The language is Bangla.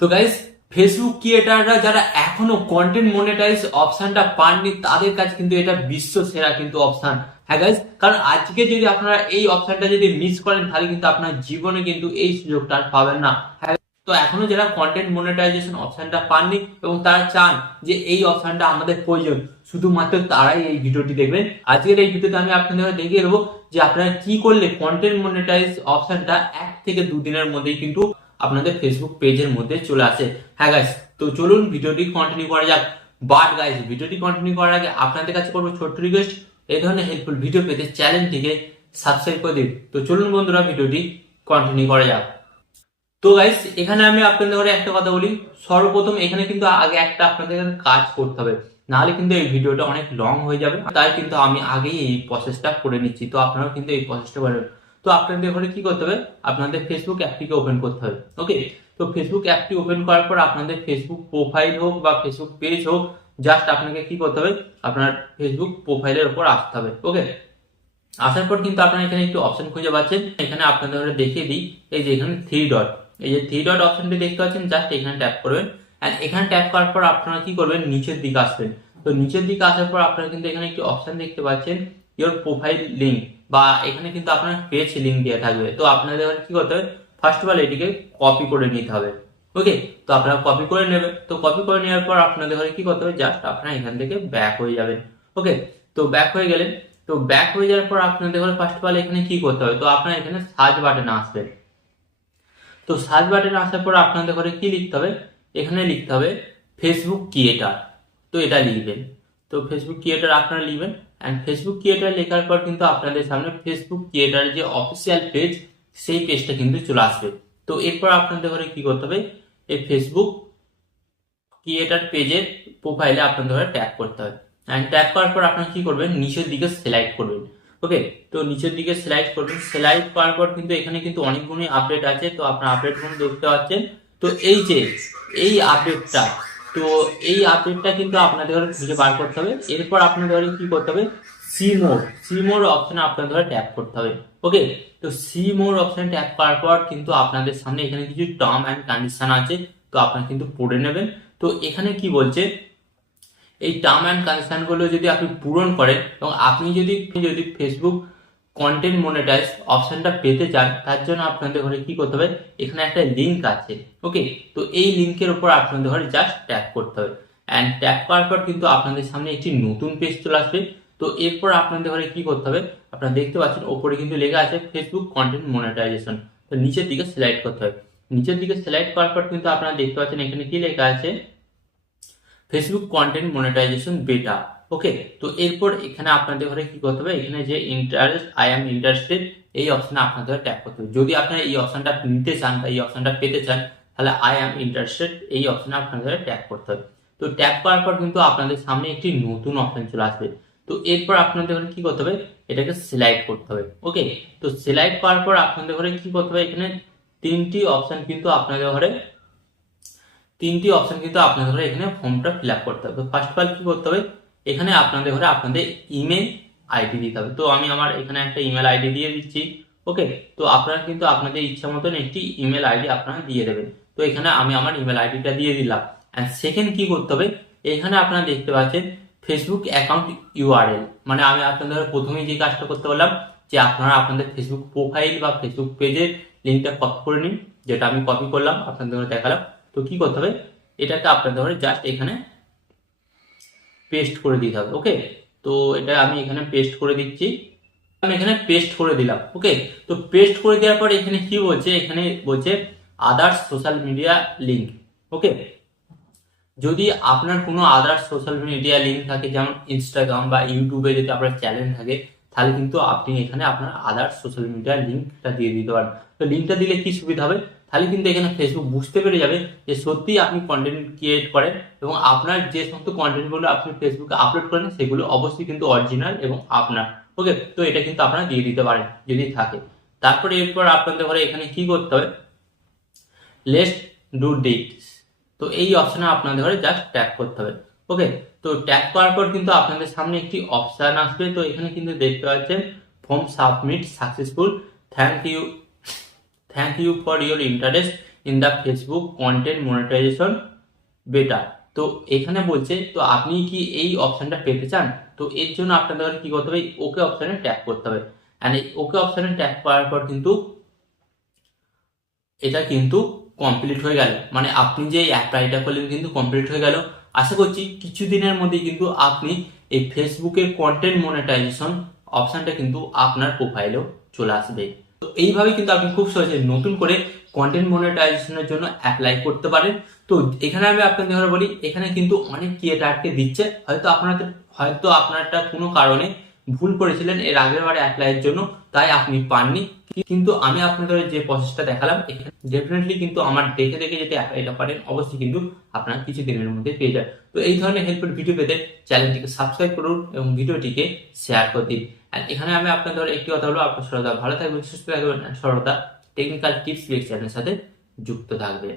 তো গাইস, ফেসবুক ক্রিয়েটাররা যারা এখনো কন্টেন্ট মনিটাইজ অপশনটা পাননি তাদের কাছে কিন্তু এটা বিশ্ব সেরা কিন্তু অপশন। হ্যাঁ গাইস, কারণ আজকে যদি আপনারা এই অপশনটা যদি মিস করেন তাহলে কিন্তু আপনার জীবনে কিন্তু এই সুযোগটা আর পাবেন না। হ্যাঁ, তো এখনো যারা কন্টেন্ট মনিটাইজেশন অপশনটা পাননি এবং তারা চান যে এই অপশনটা আমাদের প্রয়োজন, শুধুমাত্র তারাই এই ভিডিওটি দেখবেন। আজকের এই ভিডিওতে আমি আপনাদের দেখিয়ে দেবো যে আপনারা কি করলে কন্টেন্ট মনিটাইজ অপশনটা 1 থেকে 2 দিনের মধ্যেই কিন্তু আপনাদের ফেসবুক পেজের মধ্যে চলে আসে। হ্যাঁ গাইস, তো চলুন ভিডিওটি কন্টিনিউ করা যাক। বাট গাইস, ভিডিওটি কন্টিনিউ করার আগে আপনাদের কাছে করবো ছোট্ট রিকোয়েস্ট, এই ধরনের হেল্পফুল ভিডিও পেতে চ্যানেলটিকে সাবস্ক্রাইব করে দিন। তো চলুন বন্ধুরা, ভিডিওটি কন্টিনিউ করা যাক। তো গাইস, এখানে আমি আপনাদের একটা কথা বলি। সর্বপ্রথম এখানে কিন্তু আগে একটা আপনাদের কাজ করতে হবে, নাহলে কিন্তু এই ভিডিওটা অনেক লং হয়ে যাবে। তাই কিন্তু আমি আগেই এই প্রসেসটা করে নিচ্ছি, তো আপনারাও কিন্তু এই প্রসেসটা করবেন। তো আপনাদের এখানে কি করতে হবে, আপনাদের ফেসবুক অ্যাপটিকে ওপেন করতে হবে। ওকে, তো ফেসবুক অ্যাপটি ওপেন করার পর আপনাদের ফেসবুক প্রোফাইল হোক বা ফেসবুক পেজ হোক, জাস্ট আপনাকে কি করতে হবে, আপনার ফেসবুক প্রোফাইলের উপর আসতে হবে। ওকে, আসার পর কিন্তু আপনারা এখানে একটু অপশন খুঁজে পাচ্ছেন। এখানে আপনাদের দেখিয়ে দিই, এই যে এখানে থ্রি ডট, এই যে থ্রি ডট অপশনটি দেখতে পাচ্ছেন, জাস্ট এখানে ট্যাপ করবেন। এন্ড এখানে ট্যাপ করার পর আপনারা কি করবেন, নিচের দিকে আসবেন। তো নিচের দিকে আসার পর আপনারা কিন্তু এখানে একটি অপশন দেখতে পাচ্ছেন, ইওর প্রোফাইল লিঙ্ক, বা এখানে কিন্তু আপনার পেজ লিঙ্ক দেওয়া থাকবে। তো আপনাদের কি করতে হবে, ফার্স্ট অফ অল এটিকে কপি করে নিতে হবে। ওকে, তো আপনারা কপি করে নেবেন। তো কপি করে নেওয়ার পর আপনাদের কি করতে হবে, জাস্ট আপনারা এখান থেকে ব্যাক হয়ে যাবেন। ওকে, তো ব্যাক হয়ে গেলেন। তো ব্যাক হয়ে যাওয়ার পর আপনাদের ফার্স্ট অফ অল এখানে কি করতে হবে, তো আপনারা এখানে সার্চ বাটনে আসবেন। তো সার্চ বাটনে আসার পর আপনাদের ঘরে কি লিখতে হবে, এখানে লিখতে হবে ফেসবুক ক্রিয়েটার। তো এটা লিখবেন। তো ফেসবুক ক্রিয়েটার আপনারা লিখবেন। অ্যান্ড ফেসবুক ক্রিয়েটার লেখার পর কিন্তু আপনাদের সামনে ফেসবুক ক্রিয়েটারের যে অফিসিয়াল পেজ, সেই পেজটা কিন্তু চলে আসবে। তো এরপর আপনাদের ঘরে কি করতে হবে, এই ফেসবুক ক্রিয়েটার পেজের প্রোফাইলে আপনাদের ঘরে ট্যাপ করতে হবে। অ্যান্ড ট্যাপ করার পর আপনারা কি করবেন, নিচের দিকে সিলেক্ট করবেন। ওকে, তো নিচের দিকে সিলেক্ট করবেন। সিলেক্ট করার পর কিন্তু এখানে কিন্তু অনেকগুলো আপডেট আছে, তো আপনার আপডেটগুলো দেখতে পাচ্ছেন। তো এই যে এই আপডেটটা, তো এই আপডেটটা কিন্তু আপনাদের খুঁজে বার করতে হবে। এরপর আপনাদের কি করতে হবে, সি মোর অপশনে আপনাদের ট্যাপ করতে হবে। ওকে, তো সি মোর অপশনে ট্যাপ করার পর কিন্তু আপনাদের সামনে এখানে কিছু টার্ম অ্যান্ড কন্ডিশন আছে, তো আপনারা কিন্তু পড়ে নেবেন। তো এখানে কি বলছে, এই টার্ম অ্যান্ড কন্ডিশন গুলো যদি আপনি পূরণ করেন এবং আপনি যদি ফেসবুক কন্টেন্ট মনিটাইজ অপশনটা পেতে চান, তার জন্য আপনাদের ঘরে কি করতে হবে, এখানে একটা লিঙ্ক আছে। ওকে, তো এই লিঙ্কের উপর আপনাদের ঘরে জাস্ট ট্যাপ করতে হবে। অ্যান্ড ট্যাপ করার পর কিন্তু আপনাদের সামনে একটি নতুন পেজ চলে আসবে। তো এরপর আপনাদের ঘরে কি করতে হবে, আপনারা দেখতে পাচ্ছেন ওপরে কিন্তু লেখা আছে ফেসবুক কন্টেন্ট মনিটাইজেশন। তো নিচের দিকে সিলেক্ট করতে হবে। নিচের দিকে সিলেক্ট করার পর কিন্তু আপনারা দেখতে পাচ্ছেন এখানে কি লেখা আছে, ফেসবুক কন্টেন্ট মনিটাইজেশন বেটা। ওকে, তো এরপর এখানে আপনাদের ঘরে কি করতে হবে, এখানে যে ইন্টারেস্ট, আই এম ইন্টারেস্টেড, এই অপশনে আপনাদের ট্যাপ করতে হবে। যদি আপনারা এই অপশনটা নিতে চান বা এই অপশনটা পেতে চান, তাহলে আই এম ইন্টারেস্টেড এই অপশনে আপনাদের ট্যাপ করতে হবে। তো ট্যাপ করার পর কিন্তু আপনাদের সামনে একটি নতুন অপশন চলে আসবে। তো এরপর আপনাদের ঘরে কি করতে হবে, এটাকে সিলেক্ট করতে হবে। ওকে, তো সিলেক্ট করার পর আপনাদের ঘরে কি করতে হবে, এখানে তিনটি অপশন কিন্তু আপনাদের ঘরে এখানে ফর্মটা ফিল আপ করতে হবে। ফার্স্ট অফ অল কি করতে হবে, এখানে আপনাদের ঘরে আপনাদের ইমেল আইডি দিতে হবে। তো আমি আমার এখানে একটা ইমেল আইডি দিয়ে দিচ্ছি। ওকে, তো আপনারা কিন্তু আপনাদের ইচ্ছা মতন একটি ইমেল আইডি আপনারা দিয়ে দেবেন। তো এখানে আমি আমার ইমেল আইডিটা দিয়ে দিলাম। অ্যান্ড সেকেন্ড কি করতে হবে, এখানে আপনারা দেখতে পাচ্ছেন ফেসবুক অ্যাকাউন্ট ইউআরএল, মানে আমি আপনাদের প্রথমেই যে কাজটা করতে বললাম, যে আপনারা আপনাদের ফেসবুক প্রোফাইল বা ফেসবুক পেজের লিঙ্কটা কপি করে নিন, যেটা আমি কপি করলাম আপনাদের দেখালাম। তো কি করতে হবে, এটাকে আপনাদের জাস্ট এখানে পেস্ট করে দিতে হবে। ওকে, তো এটা আমি এখানে পেস্ট করে দিচ্ছি। আমি এখানে পেস্ট করে দিলাম। ওকে, তো পেস্ট করে দেওয়ার পর এখানে কি বলছে, এখানে বলছে আদার্স সোশ্যাল মিডিয়া লিঙ্ক। ওকে, যদি আপনার কোনো আদার্স সোশ্যাল মিডিয়া লিঙ্ক থাকে, যেমন ইনস্টাগ্রাম বা ইউটিউবে যদি আপনার চ্যানেল থাকে, তাহলে কিন্তু আপনি এখানে আপনার আদার্স সোশ্যাল মিডিয়া লিঙ্কটা দিয়ে দিতে পারেন। তো লিঙ্কটা দিলে কি সুবিধা হবে, তাহলে কিন্তু এখানে ফেসবুক বুঝতে পেরে যাবে যে সত্যি আপনি কন্টেন্ট ক্রিয়েট করেন এবং আপনার যে সমস্ত কন্টেন্টগুলো আপনি ফেসবুকে আপলোড করেন সেগুলো অবশ্যই কিন্তু অরিজিনাল এবং আপনার। ওকে, তো এটা কিন্তু আপনারা দিয়ে দিতে পারেন যদি থাকে। তারপরে এরপর আপনাদের ঘরে এখানে কি করতে হবে, লেটস ডু দিস। তো এই অপশনে আপনাদের ঘরে জাস্ট ট্যাপ করতে হবে। ওকে, তো ট্যাপ করার পর কিন্তু আপনাদের সামনে একটি অপশন আসবে। তো এখানে কিন্তু দেখতে পাচ্ছেন form submit successful, thank you for your interest in the Facebook content monetization beta. তো এখানে বলছে তো আপনি কি এই অপশনটা পেতে চান? তো এর জন্য আপনাদের কি করতে হবে, ওকে অপশনে ট্যাপ করতে হবে। অ্যান্ড এই ওকে অপশনে ট্যাপ করার পর কিন্তু এটা কিন্তু কমপ্লিট হয়ে গেল, মানে আপনি যে অ্যাপ্লাইটা করলেন কিন্তু কমপ্লিট হয়ে গেল। আশা করছি কিছুদিনের মধ্যে কিন্তু আপনি এই ফেসবুকের কন্টেন্ট মনিটাইজেশন অপশনটা কিন্তু আপনার প্রোফাইলেও চলে আসবে। তো এইভাবে কিন্তু আপনি খুব সহজে নতুন করে কন্টেন্ট মনিটাইজেশনের জন্য অ্যাপ্লাই করতে পারেন। তো এখানে আমি আপনাদের বলি, এখানে কিন্তু অনেক ক্রিয়েটারকে দিচ্ছে, হয়তো আপনারটা কোনো কারণে ভুল করেছিলেন এর আগের বারে অ্যাপ্লাইয়ের জন্য, তাই আপনি পাননি। কিন্তু আমি আপনাদের যে প্রসেসটা দেখালাম এখানে ডেফিনেটলি কিন্তু আমার দেখে দেখে যদি অ্যাপ্লাইটা করেন অবশ্যই কিন্তু আপনারা কিছু দিনের মধ্যে পেয়ে যান। তো এই ধরনের হেল্পফুল ভিডিও পেতে চ্যানেলটিকে সাবস্ক্রাইব করুন এবং ভিডিওটিকে শেয়ার করে দিন। আর এখানে আমি আপনাদের একটি কথা বলবো, আপনার সরলতা ভালো থাকবেন, সুস্থ থাকবেন, সরলতা টেকনিক্যাল টিপস চ্যানেলের সাথে যুক্ত থাকবেন।